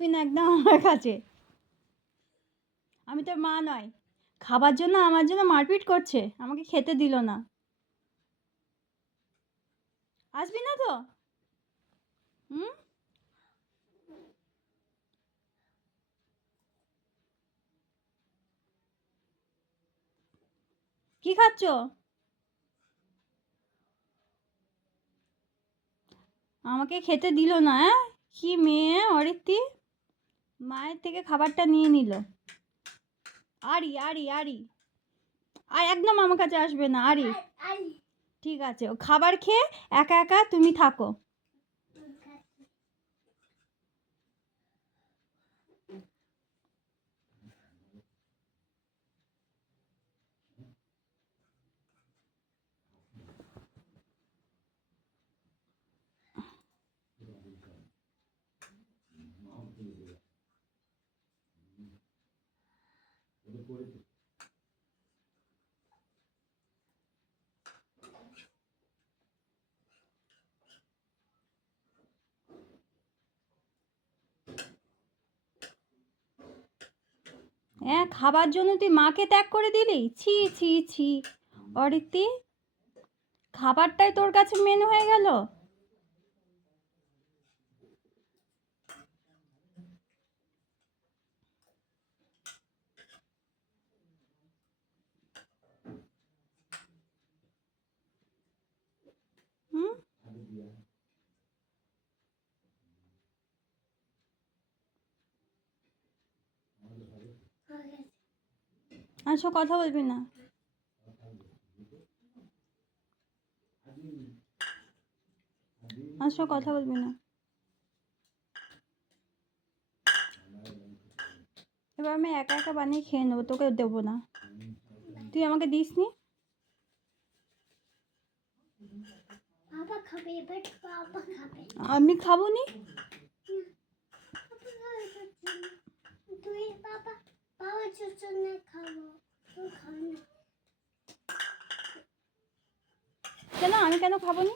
তুই না একদম আমার কাছে, আমি তোর মা নয়। খাবার জন্য আমার জন্য মারপিট করছে, আমাকে খেতে দিল না। আসবি না তো? হুম? কি খাচ্ছ? আমাকে খেতে দিল না। হ্যাঁ, কি মেয়ে অরিত্রি, মায়ের থেকে খাবারটা নিয়ে নিল। আরি আরি আরি, আর একদম আমার কাছে আসবে না আরি। ঠিক আছে, ও খাবার খেয়ে একা একা তুমি থাকো। হ্যাঁ, খাবার জন্য তুই মাকে ত্যাগ করে দিলি? ছি ছি ছি অরিত্রি, খাবারটাই তোর কাছে মেন হয়ে গেল। হুম, আচ্ছা কথা বলবি না? আচ্ছা কথা বলবি না? এবার আমি একা একা বানিয়ে খেয়ে নেবো, তোকে দেবো না। তুই আমাকে দিস নি। আমি খাবো নি। কেন, আমি কেন খাবো নি?